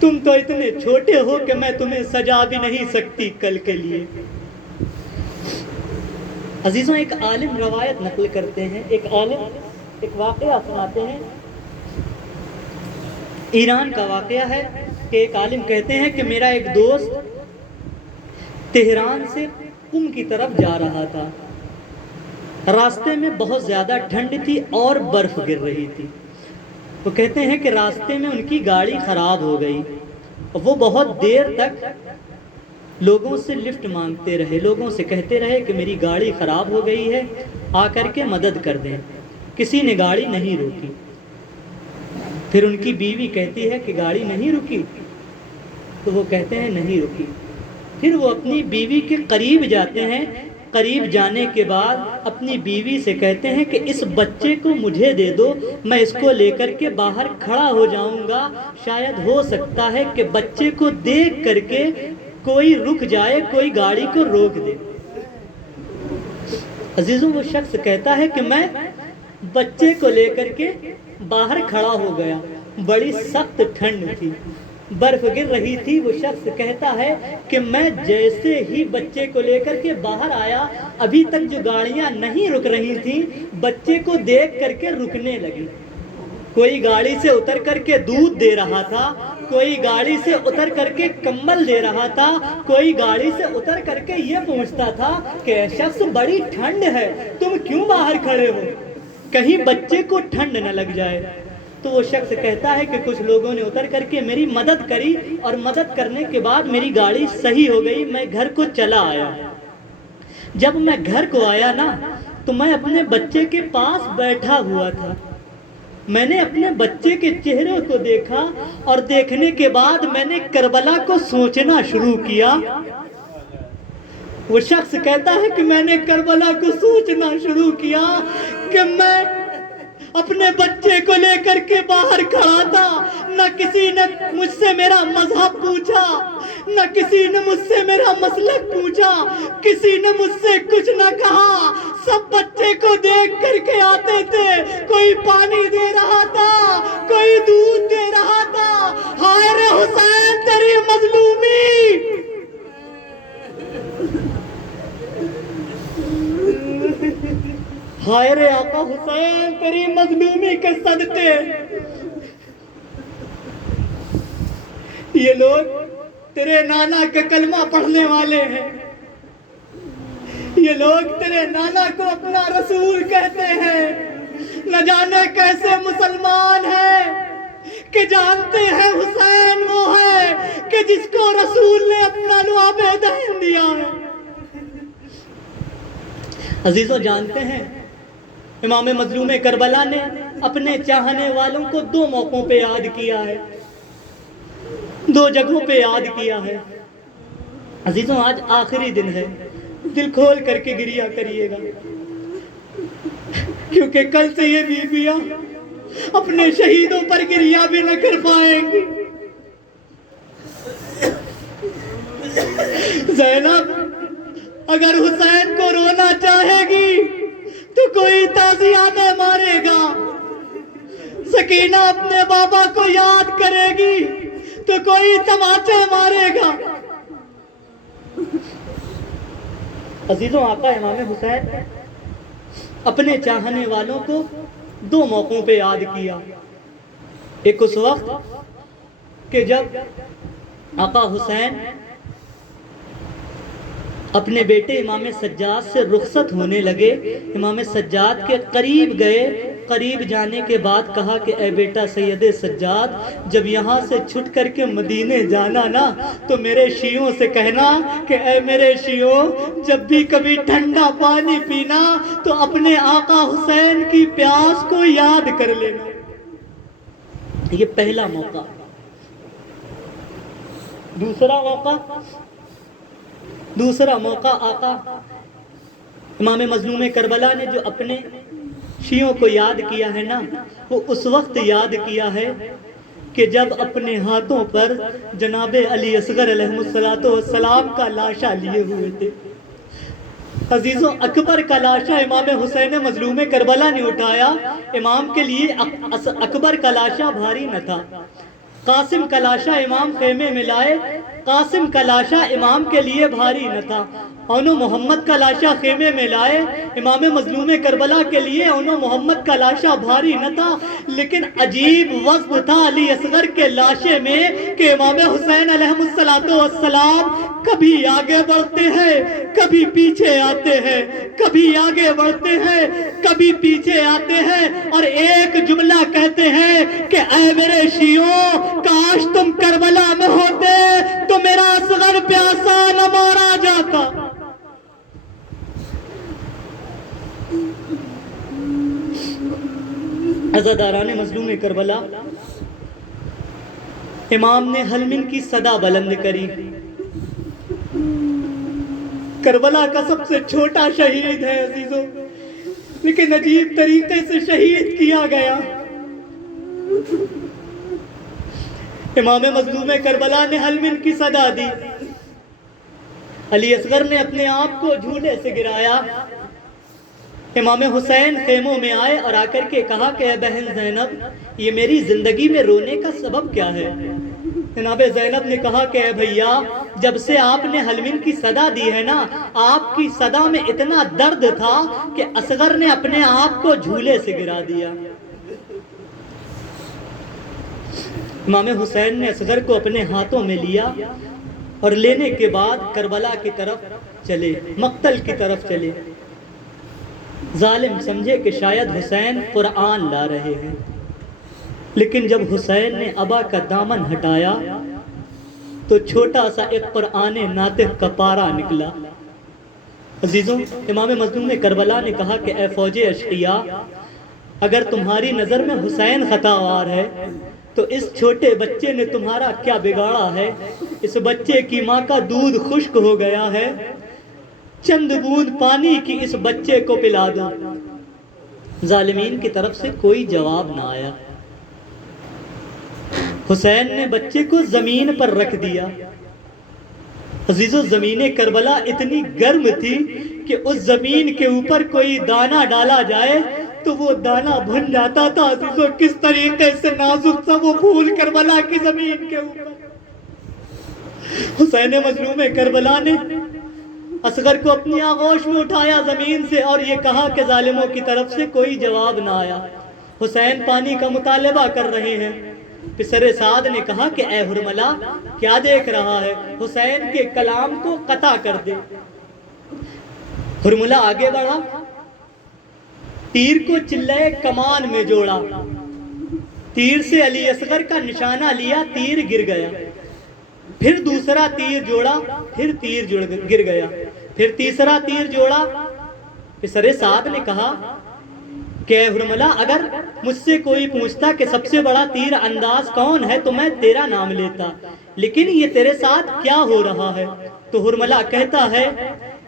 تم تو اتنے چھوٹے ہو کہ میں تمہیں سجا بھی نہیں سکتی کل کے لیے۔ عزیزوں، ایک عالم روایت نقل کرتے ہیں، ایک عالم ایک واقعہ سناتے ہیں، ایران کا واقعہ ہے کہ ایک عالم کہتے ہیں کہ میرا ایک دوست تہران سے قم کی طرف جا رہا تھا، راستے میں بہت زیادہ ٹھنڈ تھی اور برف گر رہی تھی۔ وہ کہتے ہیں کہ راستے میں ان کی گاڑی خراب ہو گئی، وہ بہت دیر تک لوگوں سے لفٹ مانگتے رہے، لوگوں سے کہتے رہے کہ میری گاڑی خراب ہو گئی ہے، آ کر کے مدد کر دیں، کسی نے گاڑی نہیں روکی۔ پھر ان کی بیوی کہتی ہے کہ گاڑی نہیں رکی، تو وہ کہتے ہیں نہیں رکی۔ پھر وہ اپنی بیوی کے قریب جاتے ہیں، قریب جانے کے بعد اپنی بیوی سے کہتے ہیں کہ اس بچے کو مجھے دے دو، میں اس کو لے کر کے باہر کھڑا ہو جاؤں گا، شاید ہو سکتا ہے کہ بچے کو دیکھ کر کے کوئی رک جائے، کوئی گاڑی کو روک دے۔ عزیزوں، وہ شخص کہتا ہے کہ میں بچے کو لے کر کے باہر کھڑا ہو گیا، بڑی سخت ٹھنڈ تھی، برف گر رہی تھی۔ وہ شخص کہتا ہے کہ میں جیسے ہی بچے کو لے کر کے باہر آیا، ابھی تک جو گاڑیاں نہیں رک رہی تھیں بچے کو دیکھ کر کے رکنے لگی۔ کوئی گاڑی سے اتر کر کے دودھ دے رہا تھا، کوئی گاڑی سے اتر کر کے کمبل دے رہا تھا، کوئی گاڑی سے اتر کر کے یہ پوچھتا تھا کہ اے شخص بڑی ٹھنڈ ہے، تم کیوں باہر کھڑے ہو، کہیں بچے کو ٹھنڈ نہ لگ جائے۔ تو وہ شخص کہتا ہے کہ کچھ لوگوں نے اتر کر کے میری مدد کری اور مدد کرنے کے بعد میری گاڑی صحیح ہو گئی، میں گھر کو چلا آیا۔ جب میں گھر کو آیا نا تو میں اپنے بچے کے پاس بیٹھا ہوا تھا. میں نے اپنے بچے کے چہرے کو دیکھا اور دیکھنے کے بعد میں نے کربلا کو سوچنا شروع کیا. وہ شخص کہتا ہے کہ میں نے کربلا کو سوچنا شروع کیا کہ میں اپنے بچے کو لے کر کے باہر کھڑا تھا. نہ کسی نے مجھ سے میرا مذہب پوچھا, نہ کسی نے مجھ سے میرا مسلک پوچھا, کسی نے مجھ سے کچھ نہ کہا. سب بچے کو دیکھ کر کے آتے تھے. کوئی پانی دے رہا تھا, کوئی دودھ دے رہا تھا. ہائے رے حسین تیری مظلومی, ہائے رے آقا حسین تیری مظلومی کے صدقے. یہ لوگ تیرے نانا کے کلمہ پڑھنے والے ہیں, یہ لوگ تیرے نانا کو اپنا رسول کہتے ہیں. نہ جانے کیسے مسلمان ہیں کہ جانتے ہیں حسین وہ ہے کہ جس کو رسول نے اپنا لعاب دہن دیا ہے. عزیزوں, جانتے ہیں امام مظلوم کربلا نے اپنے چاہنے والوں کو 2 موقعوں پہ یاد کیا ہے, 2 جگہوں پہ یاد کیا ہے. عزیزوں, آج آخری دن ہے, دل کھول کر کے گریا کریے گا, کیونکہ کل سے یہ بیویاں اپنے شہیدوں پر گریا بھی نہ کر پائیں گی. زینب اگر حسین کو رونا چاہے گی تو کوئی تازیانے مارے گا. سکینہ اپنے بابا کو یاد کرے گی تو کوئی تماچے مارے گا. عزیزوں, آقا امام حسین اپنے چاہنے والوں کو 2 موقعوں پہ یاد کیا. ایک اس وقت کہ جب آقا حسین اپنے بیٹے امام سجاد سے رخصت ہونے لگے, امام سجاد کے قریب گئے. قریب جانے کے بعد کہا کہ اے بیٹا سید سجاد, جب یہاں سے چھٹ کر کے مدینے جانا نا تو میرے شیعوں سے کہنا کہ اے میرے شیعوں, جب بھی کبھی ٹھنڈا پانی پینا تو اپنے آقا حسین کی پیاس کو یاد کر لینا. یہ پہلا موقع. دوسرا موقع آقا امام مظلوم کربلا نے جو اپنے شیعوں کو یاد کیا ہے نا, وہ اس وقت یاد کیا ہے کہ جب اپنے ہاتھوں پر جناب علی اصغر علیہ السلام کا لاشا لیے ہوئے تھے. عزیزوں, اکبر کا لاشا امام حسین مظلوم کربلا نے اٹھایا. امام کے لیے اکبر کا لاشا بھاری نہ تھا. قاسم کا لاشا امام خیمے میں لائے, قاسم کا لاشا امام کے لیے بھاری نہ تھا. اونو محمد کا لاشا خیمے میں لائے, امام مظلوم کربلا کے لیے اونو محمد کا لاشا بھاری نہ تھا. لیکن عجیب وصف تھا علی اصغر کے لاشے میں کہ امام حسین علیہ السلام کبھی آگے بڑھتے ہیں, کبھی پیچھے آتے ہیں, کبھی آگے بڑھتے ہیں, کبھی پیچھے آتے ہیں, اور ایک جملہ کہتے ہیں کہ اے میرے شیعوں, کاش تم کربلا میں ہوتے تو میرا اصغر پیاسا نہ مارا جاتا. عزاداران مظلوم کربلا, امام نے حلمن کی صدا بلند کری. کربلا کا سب سے چھوٹا شہید ہے عزیزوں, لیکن عجیب طریقے سے شہید کیا گیا. امام مظلوم کربلا نے حلمن کی صدا دی. علی اصغر نے اپنے آپ کو جھولے سے گرایا. امام حسین خیموں میں آئے اور آ کر کے کہا کہ اے بہن زینب, یہ میری زندگی میں رونے کا سبب کیا ہے؟ جناب زینب نے کہا کہ اے بھیا, جب سے آپ نے حلمن کی صدا دی ہے نا, آپ کی صدا میں اتنا درد تھا کہ اصغر نے اپنے آپ کو جھولے سے گرا دیا. امام حسین نے اصغر کو اپنے ہاتھوں میں لیا اور لینے کے بعد کربلا کی طرف چلے, مقتل کی طرف چلے. ظالم سمجھے کہ شاید حسین قرآن لا رہے ہیں, لیکن جب حسین نے ابا کا دامن ہٹایا تو چھوٹا سا ایک قرآن ناطق کا پارا نکلا. عزیزوں، امام مظلوم کربلا نے کہا کہ اے فوج اشقیا، اگر تمہاری نظر میں حسین خطاوار ہے تو اس چھوٹے بچے نے تمہارا کیا بگاڑا ہے؟ اس بچے کی ماں کا دودھ خشک ہو گیا ہے، چند بوند پانی کی اس بچے کو پلا دو۔ ظالمین کی طرف سے کوئی جواب نہ آیا۔ حسین نے بچے کو زمین پر رکھ دیا۔ عزیزو، زمین کربلا اتنی گرم تھی کہ اس زمین کے اوپر کوئی دانہ ڈالا جائے تو وہ دانہ بھن جاتا تھا۔ عزیزو، کس طریقے سے نازک تھا وہ پھول کربلا کی زمین کے اوپر۔ حسین مظلوم کربلا نے اصغر کو اپنی آغوش میں اٹھایا زمین سے اور یہ کہا کہ ظالموں کی طرف سے کوئی جواب نہ آیا۔ حسین پانی کا مطالبہ کر رہے ہیں۔ پسر سعد نے کہا کہ اے حرملہ، کیا دیکھ رہا ہے؟ حسین کے کلام کو قطع کر دے۔ حرملہ آگے بڑھا، تیر کو چلے کمان میں جوڑا، تیر سے علی اصغر کا نشانہ لیا، تیر گر گیا۔ پھر دوسرا تیر جوڑا، پھر تیر گر گیا۔ پھر تیسرا تیر جوڑا۔ پسر سعد نے کہا کہ اے حرملہ، اگر مجھ سے کوئی پوچھتا کہ سب سے بڑا تیر انداز کون ہے تو میں تیرا نام لیتا، لیکن یہ تیرے ساتھ کیا ہو رہا ہے؟ تو حرملہ کہتا ہے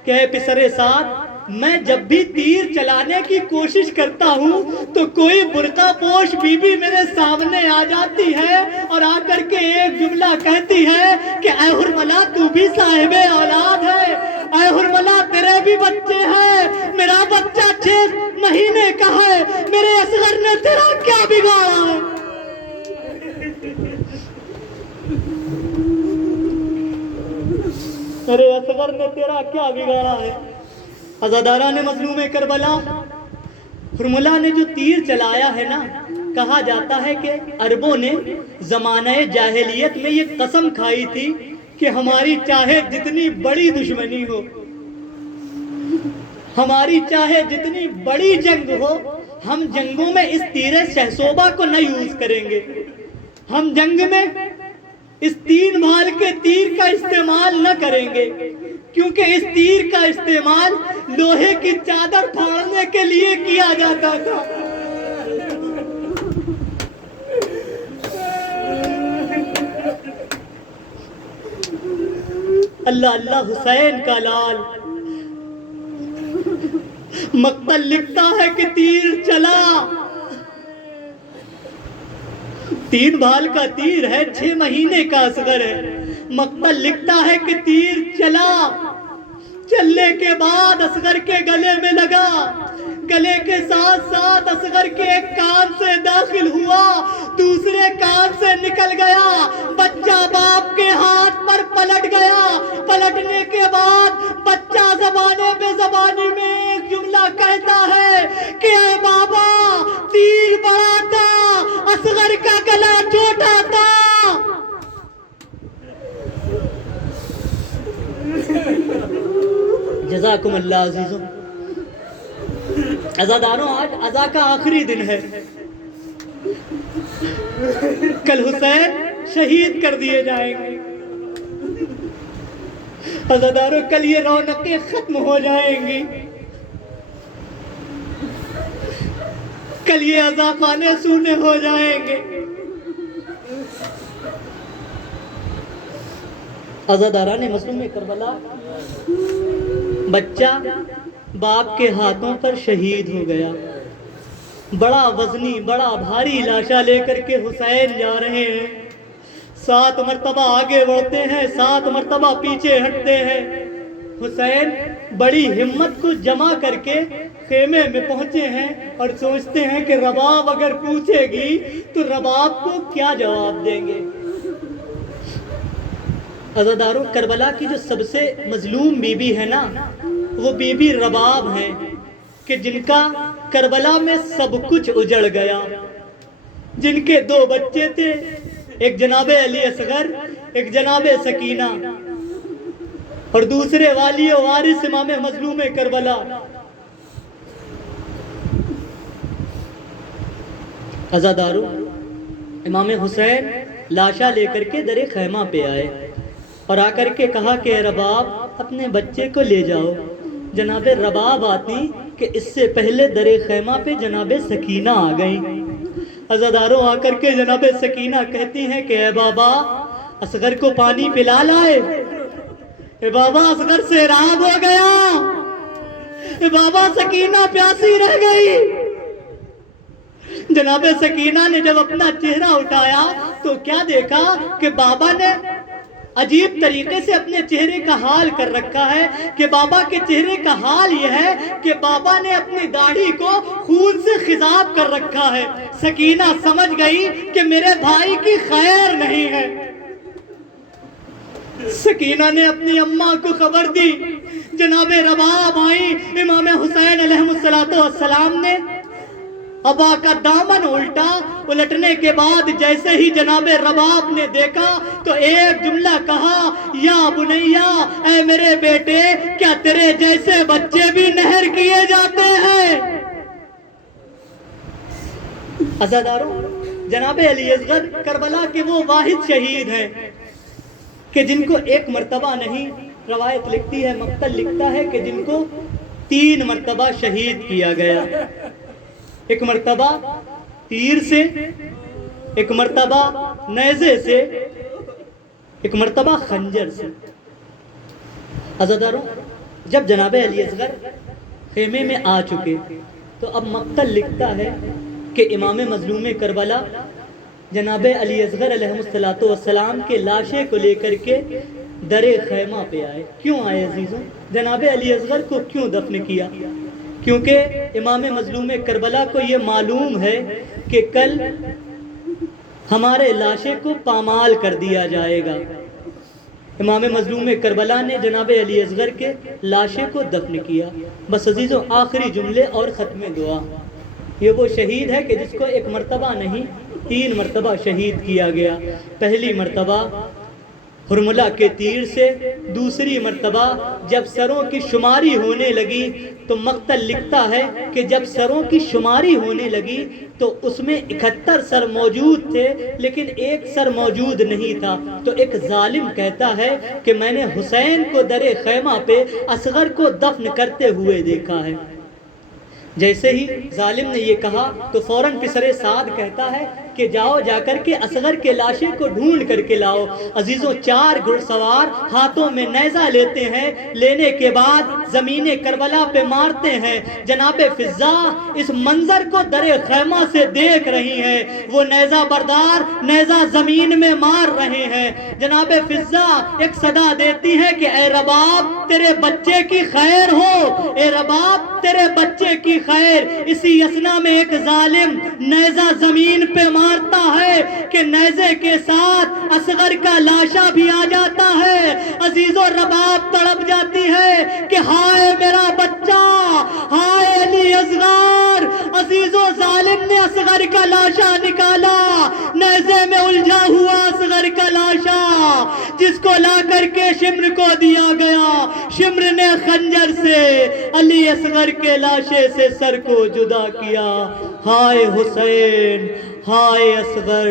کہ اے پسر سعد، میں جب بھی تیر چلانے کی کوشش کرتا ہوں تو کوئی برقع پوش بی بی میرے سامنے آ جاتی ہے اور آ کر کے ایک جملہ کہتی ہے کہ اے حرملہ، تو بھی صاحب اولاد ہے، اے حرملہ تیرے بھی بچے ہیں، میرا بچہ 6 مہینے کا ہے، میرے اصغر نے تیرا کیا بگاڑا ہے؟ میرے اصغر نے تیرا کیا بگاڑا ہے؟ عزاداران مظلوم کربلا، حرملہ نے جو تیر چلایا ہے نا، کہا جاتا ہے کہ عربوں نے زمانہ جاہلیت میں یہ قسم کھائی تھی کہ ہماری چاہے جتنی بڑی دشمنی ہو، ہماری چاہے جتنی بڑی جنگ ہو، ہم جنگوں میں اس تیر شہصوبہ کو نہ یوز کریں گے، ہم جنگ میں اس 3 بھال کے تیر کا استعمال نہ کریں گے، کیونکہ اس تیر کا استعمال لوہے کی چادر پھاڑنے کے لیے کیا جاتا تھا۔ اللہ اللہ حسین کا لال۔ مقتل لکھتا ہے کہ تیر چلا، 3 بھال کا تیر ہے، 6 مہینے کا اصغر ہے۔ مقتل لکھتا ہے کہ تیر چلا، چلنے کے بعد اصغر کے گلے میں لگا، گلے کے ساتھ ساتھ اصغر کے ایک کان سے داخل ہوا، دوسرے کان سے نکل گیا، بچہ باپ کے ہاتھ پر پلٹ گیا۔ پلٹنے کے بعد بچہ زبانے بے زبانی میں ایک جملہ کہتا ہے کہ اے بابا، تیر بڑا تھا، اصغر کا گلا چھوٹا تھا۔ جزاکم اللہ عزیزوں۔ عزاداروں، آج عزا کا آخری دن ہے، کل حسین شہید کر دیے جائیں گے۔ عزاداروں، کل یہ رونقیں ختم ہو جائیں گی، کل یہ عزا خانے سونے ہو جائیں گے۔ عزاداران مظلوم کربلا، بچہ باپ کے ہاتھوں پر شہید ہو گیا۔ بڑا وزنی، بڑا بھاری لاشا لے کر کے حسین جا رہے ہیں، 7 مرتبہ آگے بڑھتے ہیں، 7 مرتبہ پیچھے ہٹتے ہیں۔ حسین بڑی ہمت کو جمع کر کے خیمے میں پہنچے ہیں اور سوچتے ہیں کہ رباب اگر پوچھے گی تو رباب کو کیا جواب دیں گے۔ عزاداروں، کربلا کی جو سب سے مظلوم بی بی ہے نا، وہ بی بی رباب ہیں کہ جن کا کربلا میں سب کچھ اجڑ گیا، جن کے 2 بچے تھے، ایک جناب علی اصغر، ایک جناب سکینہ، اور دوسرے والی و وارث امام مظلوم کربلا۔ عزاداروں، امام حسین لاشا لے کر کے در خیمہ پہ آئے اور آ کر کے کہا کہ اے رباب، اپنے بچے کو لے جاؤ، جناب رباب آتی کہ اس سے پہلے در خیمہ پہ جناب سکینہ آ گئی. عزاداروں آ کر کے جناب سکینہ کہتی ہیں کہ اے بابا اصغر کو پانی پلا لائے. اے بابا اصغر سیراب ہو گیا. اے بابا سکینہ پیاسی رہ گئی. جناب سکینہ نے جب اپنا چہرہ اٹھایا تو کیا دیکھا کہ بابا نے عجیب طریقے سے اپنے چہرے کا حال کر رکھا ہے کہ بابا کے چہرے کا حال یہ ہے کہ بابا نے اپنی داڑھی کو خون سے خضاب کر رکھا ہے. سکینہ سمجھ گئی کہ میرے بھائی کی خیر نہیں ہے. سکینہ نے اپنی اماں کو خبر دی. جناب رباب آئی. امام حسین علیہ السلام نے ابا کا دامن الٹنے کے بعد جیسے ہی جناب رباب نے دیکھا تو ایک جملہ کہا, یا بنیا, اے میرے بیٹے, کیا تیرے جیسے بچے بھی نہر کیے جاتے ہیں؟ عزاداروں, جناب علی اصغر کربلا کے وہ واحد شہید ہیں کہ جن کو ایک مرتبہ نہیں, روایت لکھتی ہے, مقتل لکھتا ہے کہ جن کو 3 مرتبہ شہید کیا گیا. ایک مرتبہ تیر سے, ایک مرتبہ نیزے سے, ایک مرتبہ خنجر سے. عزاداروں, جب جناب علی اصغر خیمے میں آ چکے تو اب مقتل لکھتا ہے کہ امام مظلوم کربلا جناب علی اصغر علیہ السلام کے لاشے کو لے کر کے در خیمہ پہ آئے. کیوں آئے عزیزوں؟ جناب علی اصغر کو کیوں دفن کیا؟ کیونکہ امام مظلوم کربلا کو یہ معلوم ہے کہ کل ہمارے لاشے کو پامال کر دیا جائے گا. امام مظلوم کربلا نے جناب علی اصغر کے لاشے کو دفن کیا. بس عزیزوں, آخری جملے اور ختم دعا. یہ وہ شہید ہے کہ جس کو ایک مرتبہ نہیں 3 مرتبہ شہید کیا گیا. پہلی مرتبہ حرملہ کے تیر سے, دوسری مرتبہ جب سروں کی شماری ہونے لگی تو مقتل لکھتا ہے کہ جب سروں کی شماری ہونے لگی تو اس میں 71 سر موجود تھے لیکن ایک سر موجود نہیں تھا. تو ایک ظالم کہتا ہے کہ میں نے حسین کو در خیمہ پہ اصغر کو دفن کرتے ہوئے دیکھا ہے. جیسے ہی ظالم نے یہ کہا تو فوراً پسر سعد کہتا ہے کہ جاؤ جا کر کے اصغر کے لاشے کو ڈھونڈ کر کے لاؤ. عزیزوں, 4 گھڑ سوار ہاتھوں میں نیزہ لیتے ہیں. لینے کے بعد زمین کربلا پہ مارتے ہیں. جناب فضا اس منظر کو در خیمہ سے دیکھ رہی ہیں. وہ نیزہ بردار نیزہ زمین میں مار رہے ہیں. جناب فضا ایک صدا دیتی ہے کہ اے رباب تیرے بچے کی خیر ہو, اے رباب تیرے بچے کی خیر. اسی اسنا میں ایک ظالم نیزہ زمین پہ مارتا ہے کہ نیزے کے ساتھ اصغر کا لاشا بھی آ جاتا ہے. عزیزو, رباب تڑپ جاتی ہے کہ ہائے میرا بچہ, ہائے علی اصغر. عزیزو, ظالم نے اصغر کا لاشا نکالا, نیزے میں الجھا ہوا اصغر کا لاشا جس کو لا کر کے شمر کو دیا گیا. شمر نے خنجر سے علی اصغر کے لاشے سے سر کو جدا کیا. ہائے حسین, ہائے اصغر,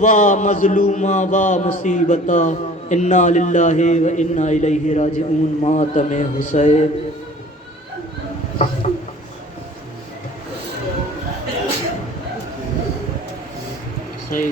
وا مظلومہ وا مصیبتہ, انا للہ و انا الیہ راجعون. ماتم حسین.